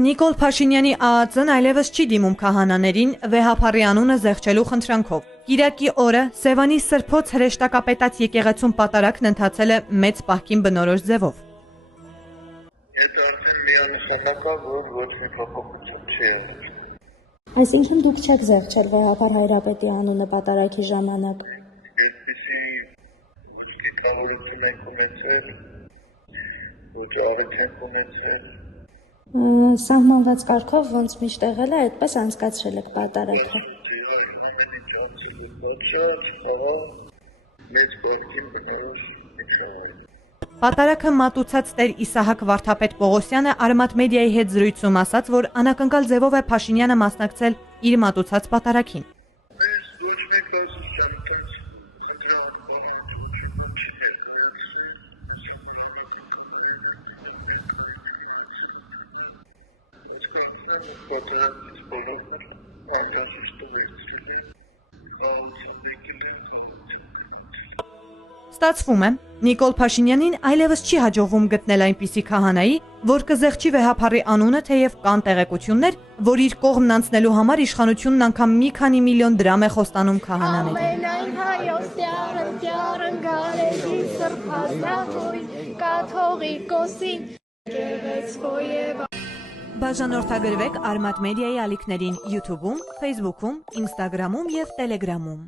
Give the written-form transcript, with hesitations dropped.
Նիկոլ Փաշինյանի ԱԱԾ-ն այլևս չի դիմում քահանաներին վեհափառի անունը զեղչելու խնդրանքով։ Կիրակի օրը Սևանի Սրբոց հրեշտակապետաց եկեղեցում պատարագն ընթացել է մեծ պահքին բնորոշ ձևով։ Այդ արդեն միանշանակ է, որ ոչ մի փոփոխություն չի եղել։ Այսինքն դուք չեք զեղչել վեհափառ Հայրապետի անունը պատարագի ժամանակ։ Այդպիսի գիտավորություն ենք ունեցել, ոչ առիթ ենք ունեցել։ Սահմանված կարգով ոնց միշտ եղել է, այդպես անցկացրել եք պատարագը։ Մեծ պահքին բնորոշ մի խաղ։ Պատարագը մատուցած Տեր Իսահակ Վարդապետ Պողոսյանը Արմաթ մեդիայի հետ զրույցում ասաց, որ անակնկալ ձևով է Փաշինյանը մասնակցել իր մատուցած պատարագին։ Ստացվում է, Նիկոլ Փաշինյանին այլևս չի հաջողվում գտնել այնպիսի քահանայի, որ կզեղչի վեհափառի անունը, թեև կան տեղեկություններ, որ իր կողմն անցնելու համար իշխանությունն անգամ մի քանի միլիոն դրամ է խոստանում քահանաներին։ Բաժանորդագրվեք Արմաթ մեդիայի ալիքներին YouTube-ում, Facebook-ում, Instagram-ում և Telegram-ում։